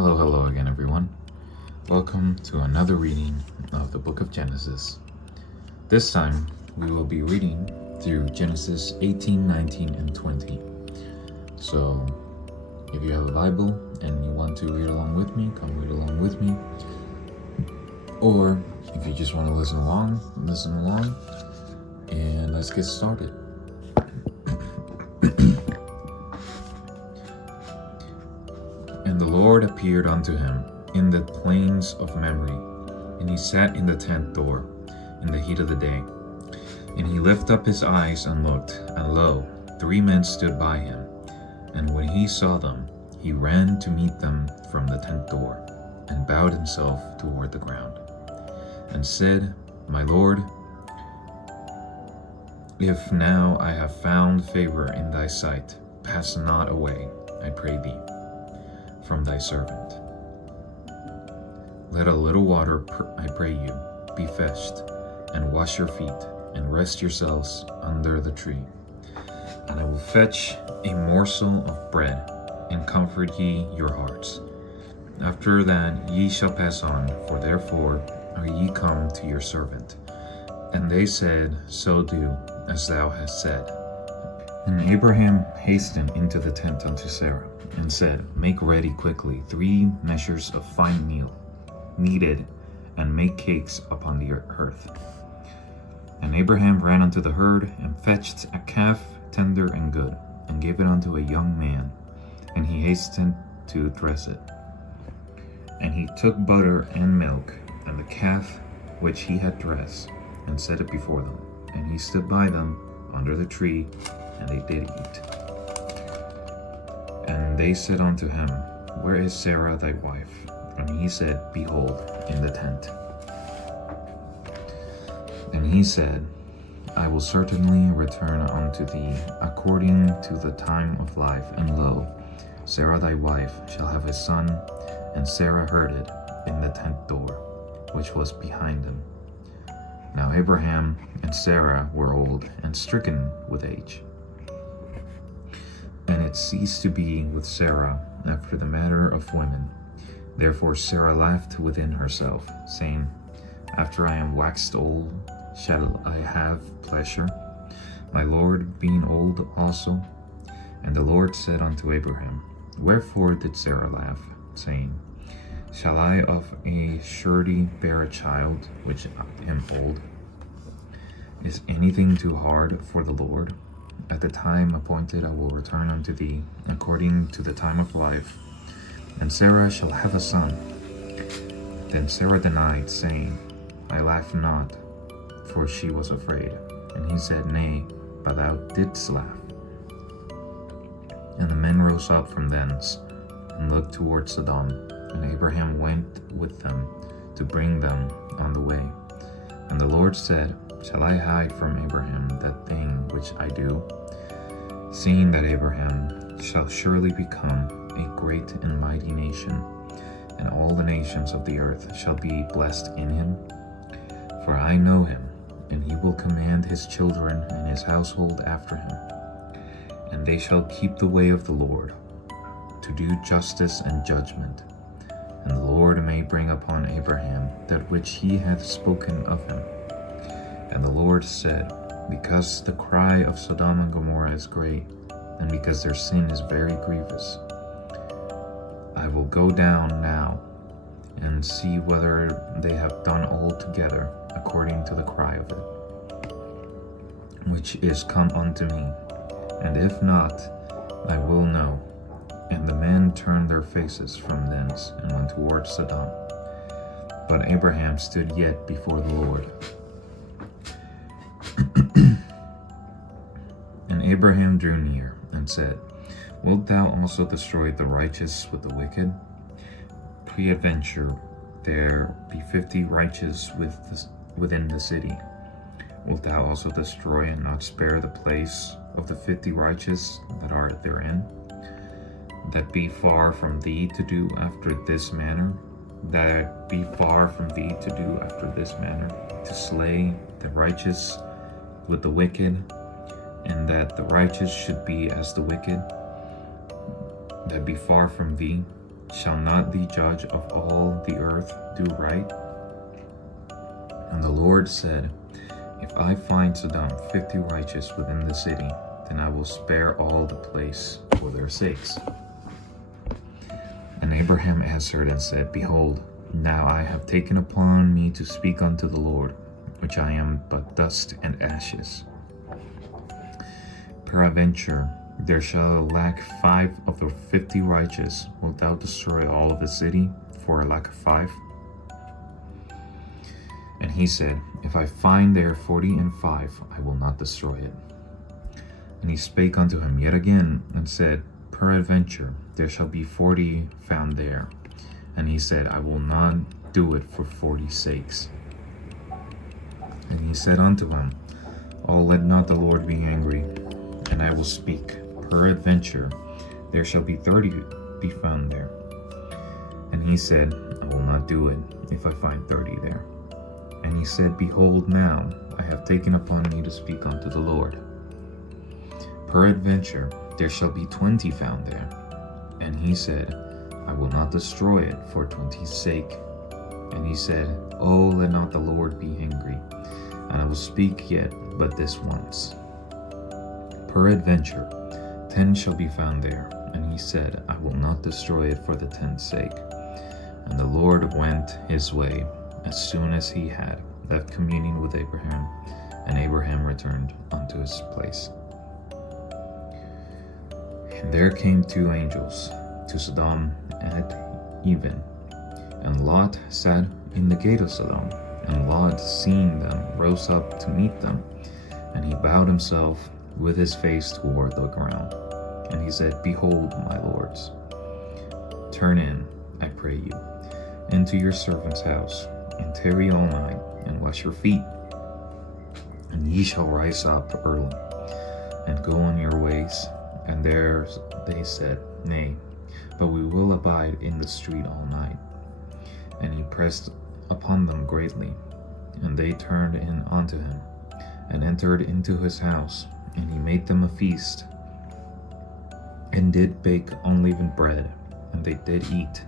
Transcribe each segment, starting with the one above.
Hello again, everyone. Welcome to another reading of the book of Genesis. This time, we will be reading through Genesis 18, 19, and 20. So, if you have a Bible and you want to read along with me, come read along with me. Or, if you just want to listen along, and let's get started. And the Lord appeared unto him in the plains of Mamre, and he sat in the tent door in the heat of the day. And he lifted up his eyes and looked, and lo, 3 men stood by him. And when he saw them, he ran to meet them from the tent door, and bowed himself toward the ground, and said, My Lord, if now I have found favor in thy sight, pass not away, I pray thee, from thy servant. Let a little water, I pray you, be fetched, and wash your feet, and rest yourselves under the tree. And I will fetch a morsel of bread, and comfort ye your hearts. After that ye shall pass on, for therefore are ye come to your servant. And they said, So do, as thou hast said. And Abraham hastened into the tent unto Sarah, and said, Make ready quickly 3 measures of fine meal, kneaded, and make cakes upon the hearth. And Abraham ran unto the herd, and fetched a calf tender and good, and gave it unto a young man, and he hastened to dress it. And he took butter and milk, and the calf which he had dressed, and set it before them. And he stood by them under the tree, and they did eat. And they said unto him, Where is Sarah thy wife? And he said, Behold, in the tent. And he said, I will certainly return unto thee according to the time of life. And lo, Sarah thy wife shall have a son. And Sarah heard it in the tent door, which was behind them. Now Abraham and Sarah were old and stricken with age. And it ceased to be with Sarah after the manner of women. Therefore Sarah laughed within herself, saying, After I am waxed old, shall I have pleasure, my Lord being old also? And the Lord said unto Abraham, Wherefore did Sarah laugh, saying, Shall I of a surety bear a child, which am old? Is anything too hard for the Lord? At the time appointed I will return unto thee, according to the time of life, and Sarah shall have a son. Then Sarah denied, saying, I laugh not, for she was afraid. And he said, Nay, but thou didst laugh. And the men rose up from thence, and looked toward Sodom. And Abraham went with them to bring them on the way. And the Lord said, Shall I hide from Abraham that thing which I do? Seeing that Abraham shall surely become a great and mighty nation, and all the nations of the earth shall be blessed in him. For I know him, and he will command his children and his household after him. And they shall keep the way of the Lord, to do justice and judgment. And the Lord may bring upon Abraham that which he hath spoken of him. And the Lord said, Because the cry of Sodom and Gomorrah is great, and because their sin is very grievous, I will go down now, and see whether they have done altogether according to the cry of it, which is come unto me. And if not, I will know. And the men turned their faces from thence, and went towards Sodom. But Abraham stood yet before the Lord. And Abraham drew near, and said, Wilt thou also destroy the righteous with the wicked? Peradventure there be 50 righteous within the city. Wilt thou also destroy and not spare the place of the 50 righteous that are therein? That be far from thee to do after this manner? That be far from thee to do after this manner, to slay the righteous with the wicked, and that the righteous should be as the wicked? That be far from thee. Shall not the judge of all the earth do right? And the Lord said, If I find Sodom 50 righteous within the city, then I will spare all the place for their sakes. And Abraham answered and said, Behold, now I have taken upon me to speak unto the Lord, which I am but dust and ashes. Peradventure, there shall lack 5 of the 50 righteous. Wilt thou destroy all of the city for a lack of 5? And he said, If I find there 45, I will not destroy it. And he spake unto him yet again, and said, Peradventure, there shall be 40 found there. And he said, I will not do it for 40 sakes. And he said unto him, Oh, let not the Lord be angry, and I will speak. Peradventure, there shall be 30 be found there. And he said, I will not do it, if I find 30 there. And he said, Behold, now I have taken upon me to speak unto the Lord. Peradventure, there shall be 20 found there. And he said, I will not destroy it for 20's sake. And he said, Oh, let not the Lord be angry, and I will speak yet but this once. Peradventure, 10 shall be found there. And he said, I will not destroy it for the 10's sake. And the Lord went his way as soon as he had left communion with Abraham, and Abraham returned unto his place. And there came 2 angels to Sodom at even, and Lot sat in the gate of Sodom. And Lot, seeing them, rose up to meet them, and he bowed himself with his face toward the ground. And he said, Behold, my lords, turn in, I pray you, into your servant's house, and tarry all night, and wash your feet. And ye shall rise up early, and go on your ways. And there they said, Nay, but we will abide in the street all night. And he pressed upon them greatly, and they turned in unto him, and entered into his house, and he made them a feast, and did bake unleavened bread, and they did eat.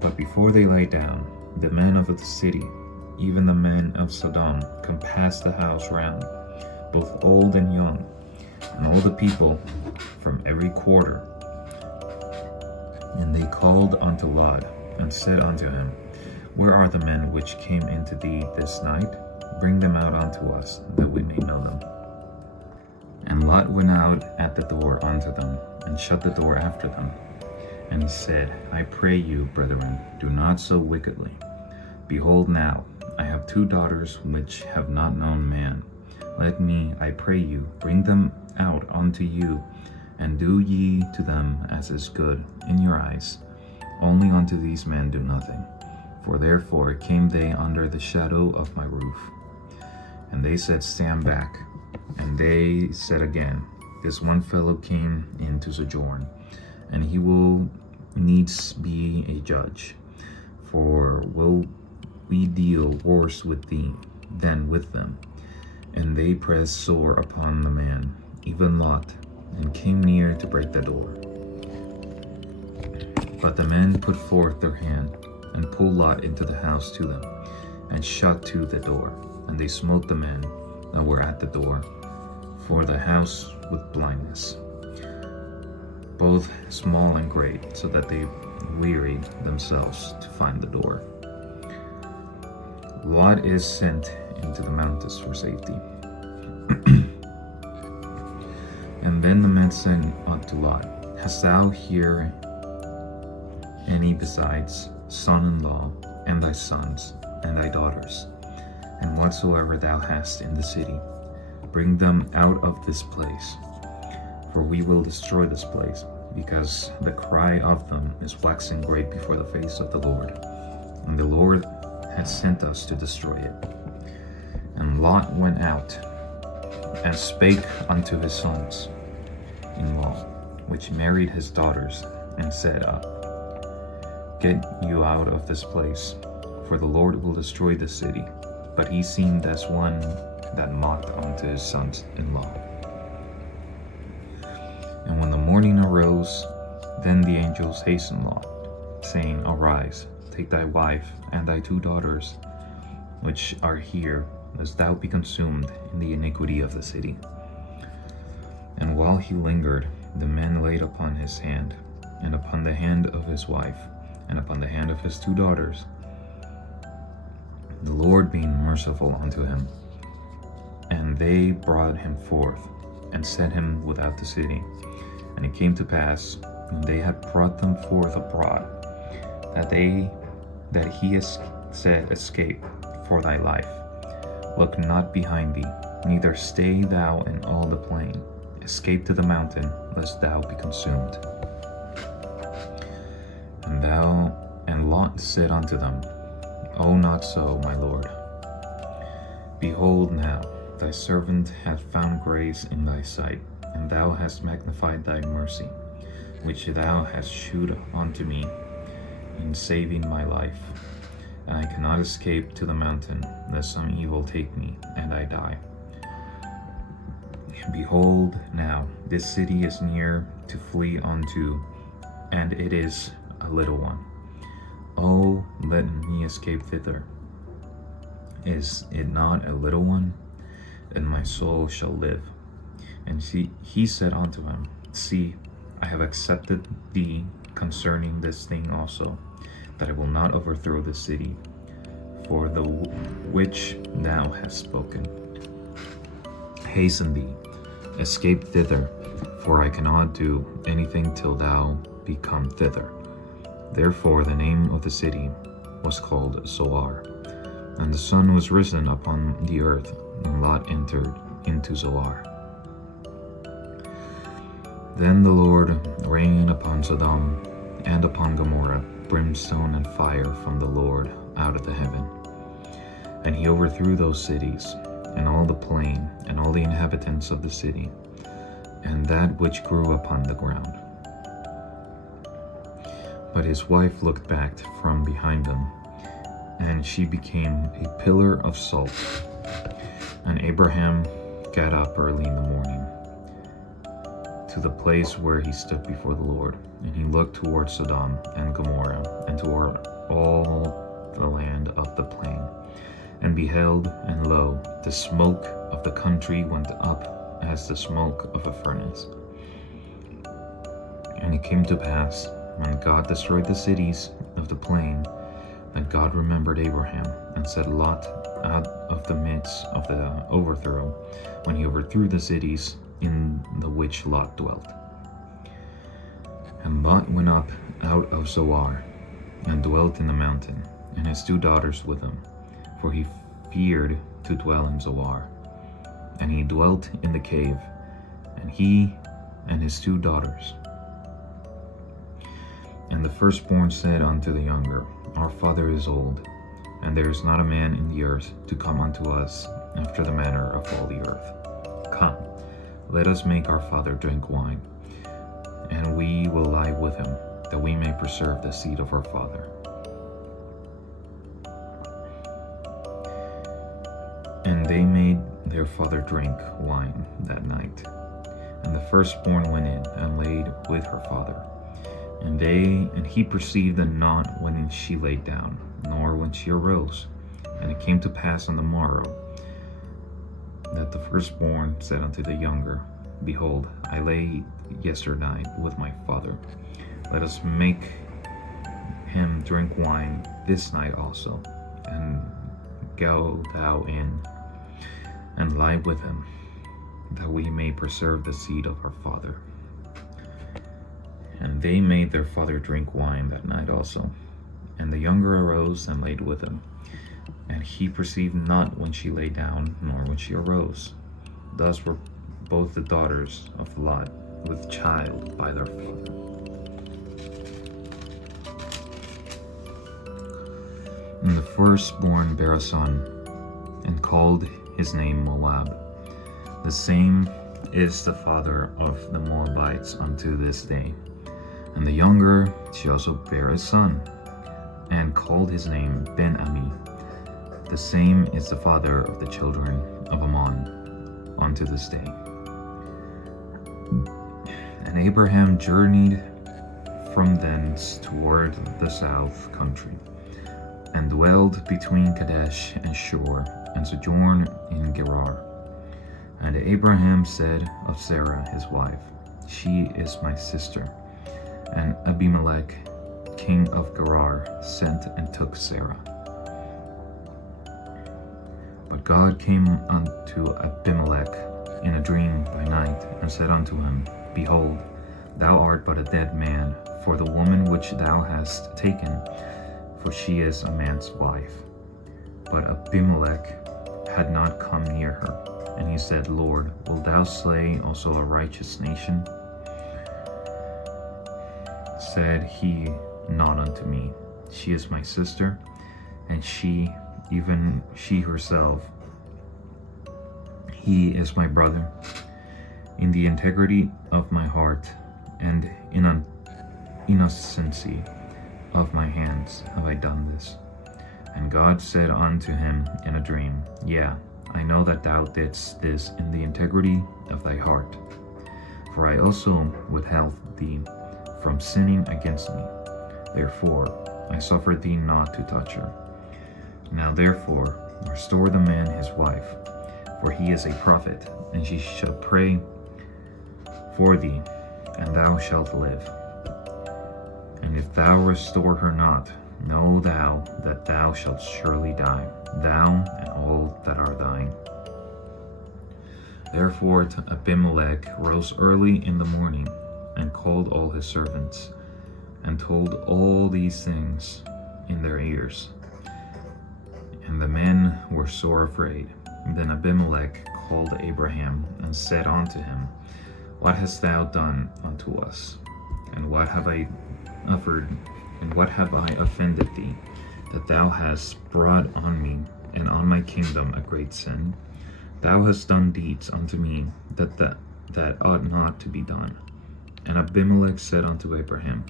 But before they lay down, the men of the city, even the men of Sodom, compassed the house round, both old and young, and all the people from every quarter. And they called unto Lot, and said unto him, Where are the men which came into thee this night? Bring them out unto us, that we may know them. And Lot went out at the door unto them, and shut the door after them. And he said, I pray you, brethren, do not so wickedly. Behold now, I have 2 daughters which have not known man. Let me, I pray you, bring them out unto you, and do ye to them as is good in your eyes. Only unto these men do nothing. For therefore came they under the shadow of my roof. And they said, Stand back. And they said again, This one fellow came in to sojourn, and he will needs be a judge. For will we deal worse with thee than with them? And they pressed sore upon the man, even Lot, and came near to break the door. But the men put forth their hand, and pulled Lot into the house to them, and shut to the door. And they smote the men that were at the door, for the house with blindness, both small and great, so that they wearied themselves to find the door. Lot is sent into the mountains for safety. And then the men said unto Lot, Hast thou here any besides son-in-law, and thy sons, and thy daughters? And whatsoever thou hast in the city, bring them out of this place. For we will destroy this place, because the cry of them is waxing great before the face of the Lord. And the Lord has sent us to destroy it. And Lot went out, and spake unto his sons-in-law, which married his daughters, and said, Get you out of this place, for the Lord will destroy the city. But he seemed as one that mocked unto his sons-in-law. morning arose, then the angels hastened Lot, saying, Arise, take thy wife and thy 2 daughters, which are here, lest thou be consumed in the iniquity of the city. And while he lingered, the men laid upon his hand, and upon the hand of his wife, and upon the hand of his 2 daughters, the Lord being merciful unto him. And they brought him forth, and set him without the city. And it came to pass, when they had brought them forth abroad, that he said, Escape for thy life. Look not behind thee, neither stay thou in all the plain. Escape to the mountain, lest thou be consumed. And Lot said unto them, O not so, my lord. Behold now, thy servant hath found grace in thy sight, and thou hast magnified thy mercy, which thou hast shewed unto me in saving my life. And I cannot escape to the mountain, lest some evil take me, and I die. Behold now, this city is near to flee unto, and it is a little one. Oh, let me escape thither. Is it not a little one? And my soul shall live. And he said unto him, See, I have accepted thee concerning this thing also, that I will not overthrow the city, for the which thou hast spoken. Hasten thee, escape thither, for I cannot do anything till thou be come thither. Therefore the name of the city was called Zoar. And the sun was risen upon the earth, and Lot entered into Zoar. Then the Lord rained upon Sodom and upon Gomorrah brimstone and fire from the Lord out of the heaven. And he overthrew those cities, and all the plain, and all the inhabitants of the city, and that which grew upon the ground. But his wife looked back from behind him, and she became a pillar of salt. And Abraham got up early in the morning to the place where he stood before the Lord, and he looked toward Sodom and Gomorrah, and toward all the land of the plain, and beheld, and lo, the smoke of the country went up as the smoke of a furnace. And it came to pass, when God destroyed the cities of the plain, that God remembered Abraham, and set Lot out of the midst of the overthrow, when he overthrew the cities in the which Lot dwelt. And Lot went up out of Zoar, and dwelt in the mountain, and his 2 daughters with him, for he feared to dwell in Zoar. And he dwelt in the cave, and he and his 2 daughters. And the firstborn said unto the younger, Our father is old, and there is not a man in the earth to come unto us after the manner of all the earth. Come, let us make our father drink wine, and we will lie with him, that we may preserve the seed of our father. And they made their father drink wine that night. And the firstborn went in and laid with her father. And he perceived them not when she laid down, nor when she arose. And it came to pass on the morrow, that the firstborn said unto the younger, Behold, I lay yesternight with my father. Let us make him drink wine this night also, and go thou in, and lie with him, that we may preserve the seed of our father. And they made their father drink wine that night also. And the younger arose and laid with him. And he perceived not when she lay down, nor when she arose. Thus were both the daughters of Lot with child by their father. And the firstborn bare a son, and called his name Moab. The same is the father of the Moabites unto this day. And the younger, she also bare a son, and called his name Ben-Ami. The same is the father of the children of Ammon unto this day. And Abraham journeyed from thence toward the south country, and dwelled between Kadesh and Shur, and sojourned in Gerar. And Abraham said of Sarah his wife, She is my sister. And Abimelech, king of Gerar, sent and took Sarah. But God came unto Abimelech in a dream by night, and said unto him, Behold, thou art but a dead man, for the woman which thou hast taken, for she is a man's wife. But Abimelech had not come near her. And he said, Lord, wilt thou slay also a righteous nation? Said he not unto me, She is my sister, and she, even she herself, he is my brother. In the integrity of my heart, and in innocency of my hands have I done this. And God said unto him in a dream, Yea, I know that thou didst this in the integrity of thy heart. For I also withheld thee from sinning against me. Therefore I suffered thee not to touch her. Now therefore restore the man his wife, for he is a prophet, and she shall pray for thee, and thou shalt live. And if thou restore her not, know thou that thou shalt surely die, thou and all that are thine. Therefore Abimelech rose early in the morning, and called all his servants, and told all these things in their ears. And the men were sore afraid. Then Abimelech called Abraham, and said unto him, What hast thou done unto us? And what have I offended thee, that thou hast brought on me and on my kingdom a great sin? Thou hast done deeds unto me that ought not to be done. And Abimelech said unto Abraham,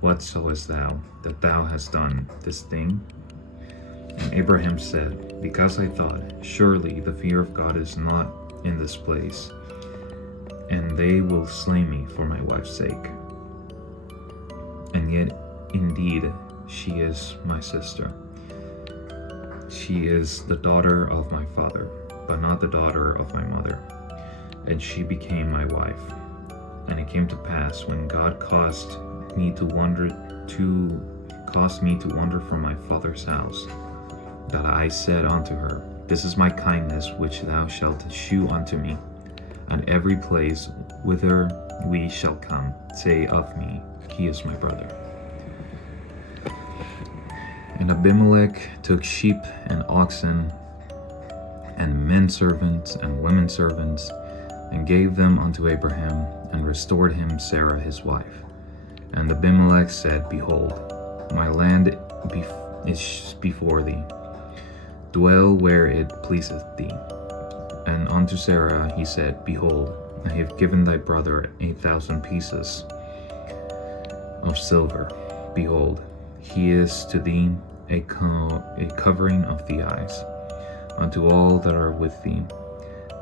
What sawest thou that thou hast done this thing? And Abraham said, Because I thought, surely the fear of God is not in this place, and they will slay me for my wife's sake. And yet, indeed, she is my sister. She is the daughter of my father, but not the daughter of my mother. And she became my wife. And it came to pass, when God caused me to wander from my father's house, that I said unto her, This is my kindness which thou shalt shew unto me, and every place whither we shall come, say of me, He is my brother. And Abimelech took sheep and oxen, and men servants and women servants, and gave them unto Abraham, and restored him Sarah his wife. And Abimelech said, Behold, my land is before thee. Dwell where it pleaseth thee. And unto Sarah he said, Behold, I have given thy brother 8,000 pieces of silver. Behold, he is to thee a covering of the eyes, unto all that are with thee,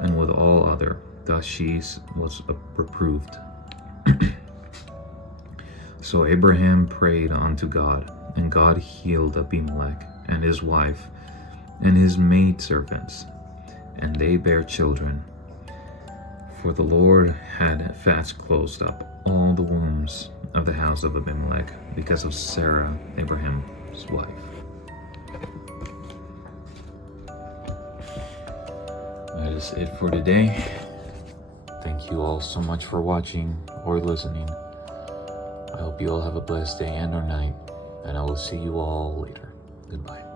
and with all other. Thus she was reproved. So Abraham prayed unto God, and God healed Abimelech and his wife and his maidservants, and they bare children. For the Lord had fast closed up all the wombs of the house of Abimelech because of Sarah, Abraham's wife. That is it for today. Thank you all so much for watching or listening. I hope you all have a blessed day and or night, and I will see you all later. Goodbye.